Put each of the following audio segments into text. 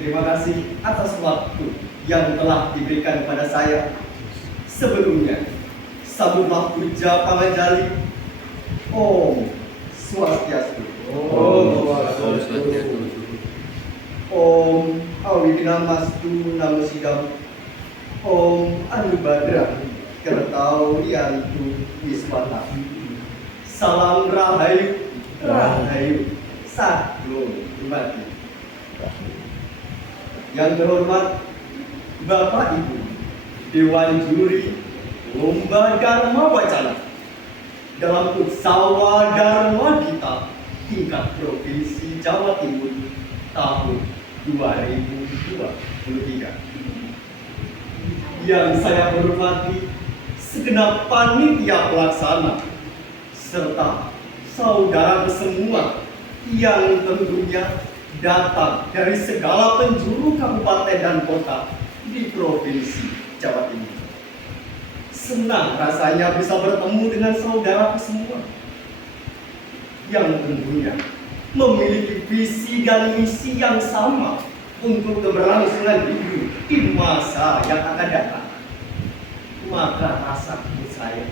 Terima kasih atas waktu yang telah diberikan kepada saya. Sebelumnya, sambutlah puja Pangajali. Om Swastiastu. Om Swastiastu. Om Awidinamastu Namo Sidam. Om Anubhadra Kertau Yantu Wiswata. Salam Rahayu, Rahayu, Saklum Mati. Yang terhormat Bapak Ibu Dewan Juri Lomba Dharma Wacana dalam Utsawa Dharma Gita tingkat Provinsi Jawa Timur tahun 2023. Yang saya hormati segenap panitia pelaksana serta saudara semua yang tentunya datang dari segala penjuru kabupaten dan kota di Provinsi Jawa Timur. Senang rasanya bisa bertemu dengan saudara semua yang tentunya memiliki visi dan misi yang sama untuk keberlangsungan hidup di masa yang akan datang. Maka rasa takut saya,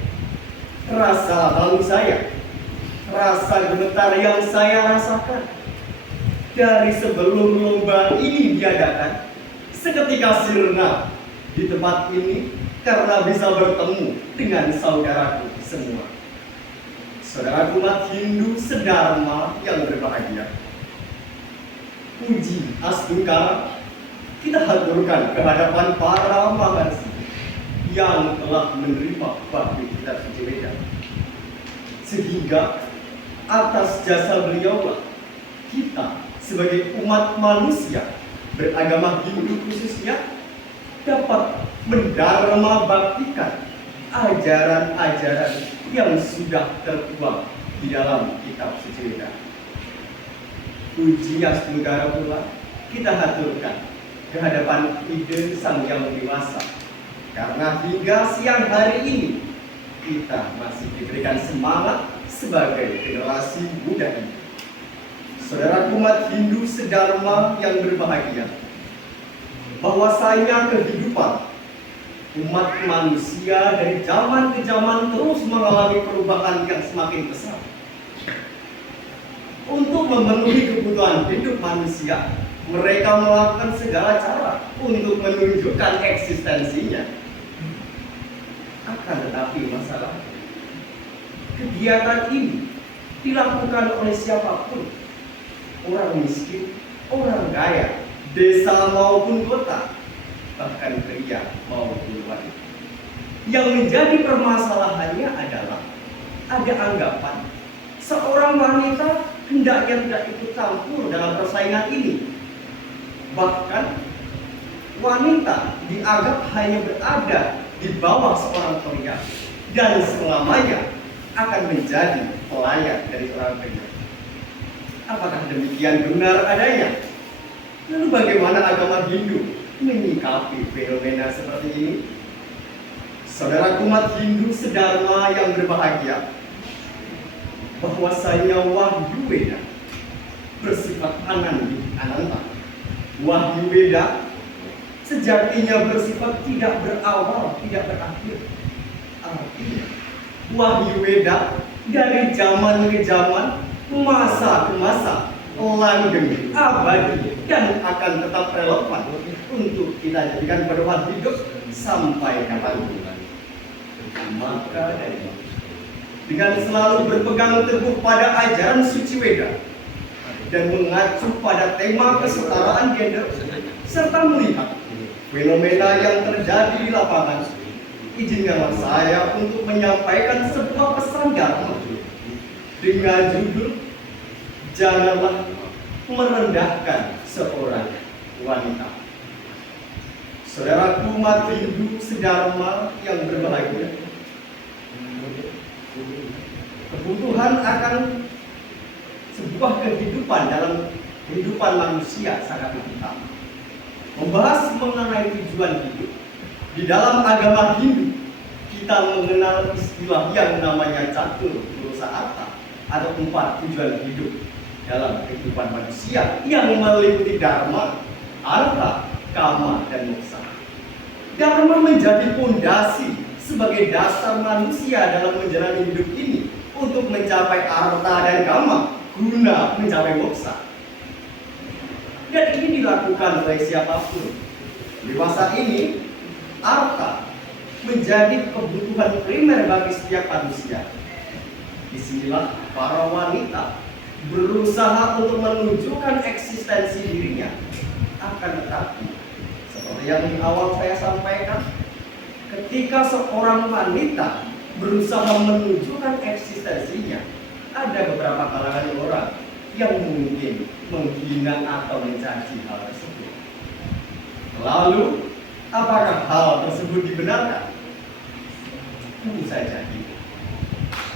rasa halu saya, rasa gemetar yang saya rasakan dari sebelum lomba ini diadakan, seketika sirna di tempat ini karena bisa bertemu dengan saudaraku semua. Saudaraku umat Hindu sedharma yang berbahagia. Puji Astungkara kita haturkan ke hadapan para maharsi yang telah menerima bakti kita suci Weda. Sehingga atas jasa beliaulah kita sebagai umat manusia beragama Hindu khususnya dapat mendharma baktikan ajaran-ajaran yang sudah tertuang di dalam kitab suci Weda. Puji Astungkara pula kita haturkan ke hadapan ide Sang Yang Dewasa, karena hingga siang hari ini kita masih diberikan semangat sebagai generasi muda ini. Saudara umat Hindu sedharma yang berbahagia, bahwasanya kehidupan umat manusia dari zaman ke zaman terus mengalami perubahan yang semakin besar. Untuk memenuhi kebutuhan hidup manusia, mereka melakukan segala cara untuk menunjukkan eksistensinya. Akan tetapi masalah kegiatan ini dilakukan oleh siapapun, orang miskin, orang kaya, desa maupun kota, bahkan pria maupun wanita. Yang menjadi permasalahannya adalah ada anggapan seorang wanita hendaknya tidak ikut campur dalam persaingan ini. Bahkan wanita dianggap hanya berada di bawah seorang pria dan selamanya akan menjadi pelayan dari seorang pria. Apakah demikian benar adanya? Lalu bagaimana agama Hindu menyikapi fenomena seperti ini? Saudara umat Hindu sedharma yang berbahagia, bahwasanya Wahyu Weda bersifat ananta. Wahyu Weda sejatinya bersifat tidak berawal, tidak berakhir. Artinya Wahyu Weda dari zaman ke zaman, masa ke masa, langgeng, abadi, dan akan tetap relevan untuk kita jadikan pedoman hidup sampai kapanpun. Maka dari itu, dengan selalu berpegang teguh pada ajaran suci Weda dan mengacu pada tema kesetaraan gender serta melihat fenomena yang terjadi di lapangan, izinkanlah saya untuk menyampaikan sebuah pesan dharma dengan judul "Janganlah merendahkan seorang wanita". Saudara umat Hindu sedharma yang berbahagia, kebutuhan akan sebuah kehidupan dalam kehidupan manusia sangat utama. Membahas mengenai tujuan hidup di dalam agama Hindu, kita mengenal istilah yang namanya catur purusartha atau 4 tujuan hidup dalam kehidupan manusia yang meliputi dharma, arta, kama, dan moksa. Dharma menjadi pondasi sebagai dasar manusia dalam menjalani hidup ini untuk mencapai arta dan kama guna mencapai moksa. Dan ini dilakukan oleh siapapun. Dewasa ini, arta menjadi kebutuhan primer bagi setiap manusia. Disinilah para wanita berusaha untuk menunjukkan eksistensi dirinya. Akan tetapi, seperti yang di awal saya sampaikan, ketika seorang wanita berusaha menunjukkan eksistensinya, ada beberapa kalangan orang yang mungkin menghina atau mencaci hal tersebut. Lalu, apakah hal tersebut dibenarkan? Tentu saja tidak.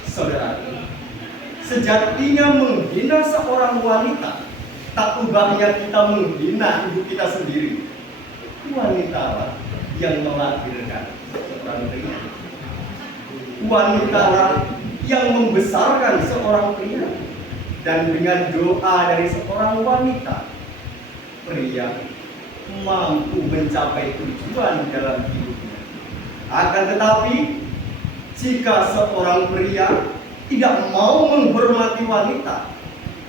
Saudara, sejatinya menghina seorang wanita tak ubahnya kita menghina ibu kita sendiri. Wanita lah yang melahirkan seorang pria. Wanita lah yang membesarkan seorang pria. Dan dengan doa dari seorang wanita, pria mampu mencapai tujuan dalam hidupnya. Akan tetapi, jika seorang pria tidak mau menghormati wanita,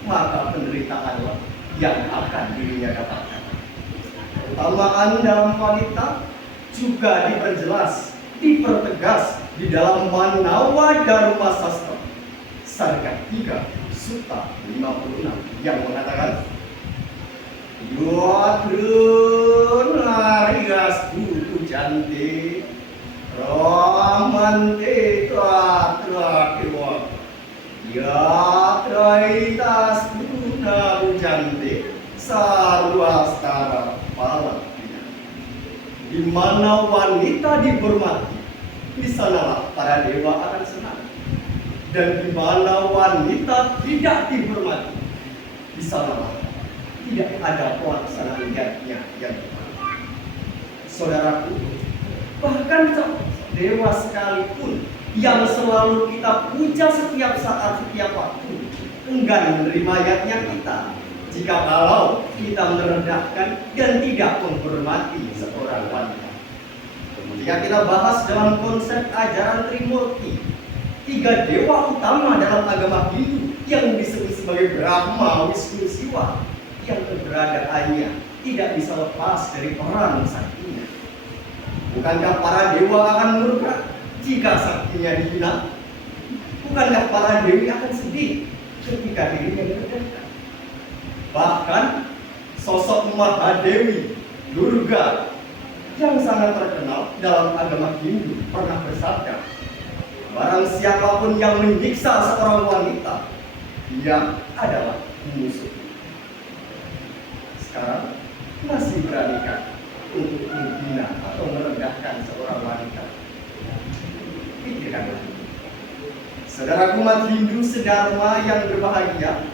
maka penderitaanlah yang akan dirinya dapatkan. Keutamaan dalam wanita juga dipertegas di dalam Manawa Dharma Sastra Sarga 3 Sutta 56 yang mengatakan, Yadrun harias buku jante Ramante Tatra Dewa Yatraitas Guna Bujante Sarwastara Palatina. Di mana wanita dihormati, di sanalah para dewa akan senang. Dan di mana wanita tidak dihormati, di sanalah tidak ada pelaksanaan yang tepat. Saudaraku, bahkan dewa sekalipun yang selalu kita puja setiap saat, setiap waktu, enggan menerima ayatnya kita jika kalau kita merendahkan dan tidak menghormati seorang wanita. Kemudian kita bahas dalam konsep ajaran Trimurti, 3 dewa utama dalam agama Hindu yang disebut sebagai Brahma, Wisnu, Siwa, yang keberadaannya tidak bisa lepas dari peran saktinya. Bukankah para dewa akan murka jika saktinya dihina? Bukankah para dewi akan sedih ketika dirinya direndahkan? Bahkan sosok Mahadewi Durga yang sangat terkenal dalam agama Hindu pernah bersabda, barang siapapun yang menyiksa seorang wanita, dia adalah musuh. Sekarang masih beranikah untuk menghina atau merendahkan seorang wanita? Pikirkanlah. Saudara umat Hindu sedharma yang berbahagia,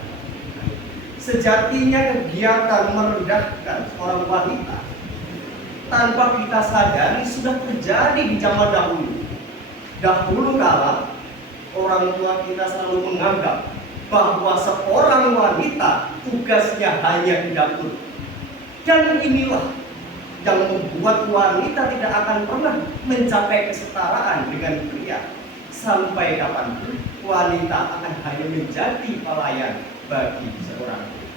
sejatinya kegiatan merendahkan seorang wanita tanpa kita sadari sudah terjadi di zaman dahulu. Dahulu kala, orang tua kita selalu menganggap bahwa seorang wanita tugasnya hanya di dapur. Dan inilah yang membuat wanita tidak akan pernah mencapai kesetaraan dengan pria. Sampai kapanpun, wanita akan hanya menjadi pelayan bagi seorang pria.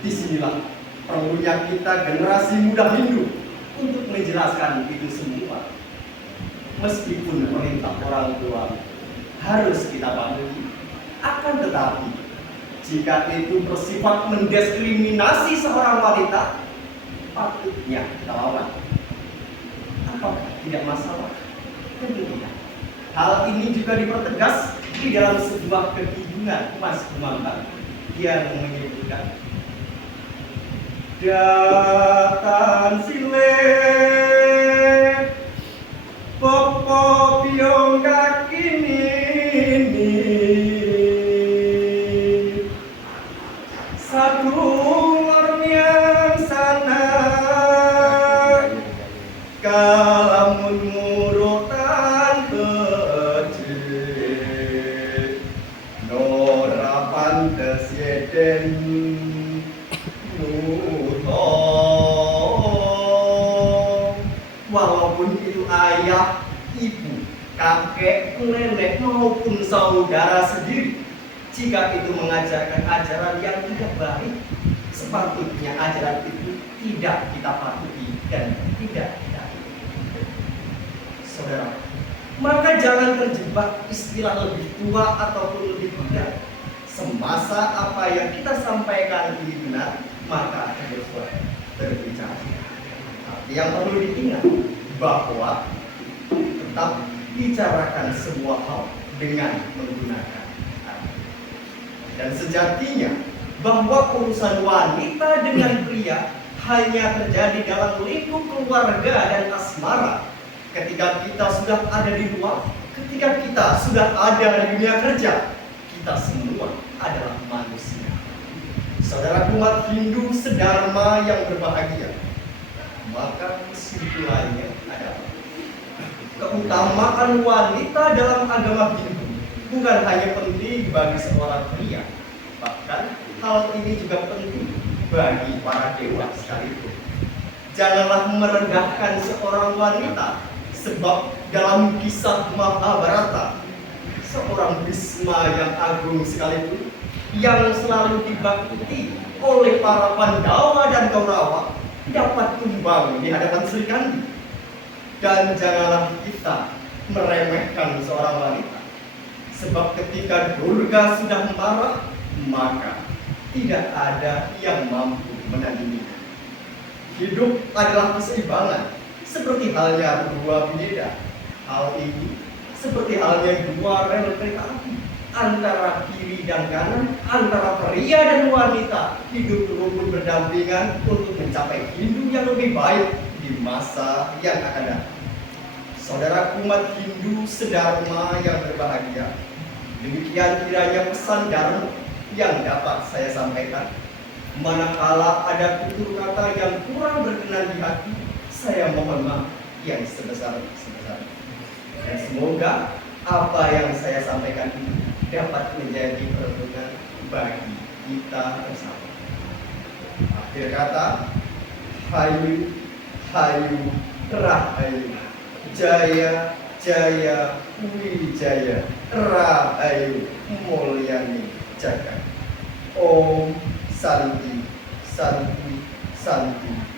Disinilah perlunya kita generasi muda Hindu untuk menjelaskan itu semua. Meskipun perintah orang tua harus kita patuhi, akan tetapi jika itu bersifat mendiskriminasi seorang wanita, patutnya kita lawan. Apakah tidak masalah? Tentu tidak. Hal ini juga dipertegas di dalam sebuah kekidungan Mas Kumambang yang menyebutkan, Datan sile Popo biong kakini Sadung ormiang sana Kalamun murutan becik Nora pantes yeden Nuto apapun itu ayah, ibu, kakek, nenek maupun saudara sendiri, jika itu mengajarkan ajaran yang tidak baik, sepatutnya ajaran itu tidak kita patuhi dan tidak kita ikuti. Saudara, maka jangan terjebak istilah lebih tua ataupun lebih muda. Semasa apa yang kita sampaikan ini benar, maka harus berbicara. Yang perlu diingat bahwa tetap bicarakan semua hal dengan menggunakan hati. Dan sejatinya bahwa urusan wanita dengan pria hanya terjadi dalam lingkup keluarga dan asmara. Ketika kita sudah ada di luar, ketika kita sudah ada di dunia kerja, kita semua adalah manusia. Saudara umat Hindu sedharma yang berbahagia, maka kesimpulannya adalah keutamaan wanita dalam agama Hindu bukan hanya penting bagi seorang pria, bahkan hal ini juga penting bagi para dewa sekalipun. Janganlah merendahkan seorang wanita, sebab dalam kisah Mahabharata, seorang Bhisma yang agung sekalipun, yang selalu dibakti oleh para Pandawa dan Kaurawa, dapat tumbang di hadapan Sri Kandi. Dan janganlah kita meremehkan seorang wanita, sebab ketika Durga sudah marah, maka tidak ada yang mampu menandinginya. Hidup adalah keseimbangan, seperti halnya dua beda. Hal ini seperti halnya dua rel kereta api, antara kiri dan kanan, antara pria dan wanita, hidup rukun berdampingan untuk mencapai Hindu yang lebih baik di masa yang akan datang. Saudara umat Hindu sedharma yang berbahagia, demikian kiranya pesan dharma yang dapat saya sampaikan. Manakala ada tutur kata yang kurang berkenan di hati, saya mohon maaf yang sebesar-besarnya. Dan semoga apa yang saya sampaikan ini dapat menjadi perlindungan bagi kita bersama. Akhir kata, hayu, hayu, rahayu, jaya, jaya, wijaya, rahayu, mulyani, jagat. Om Santi, Santi, Santi.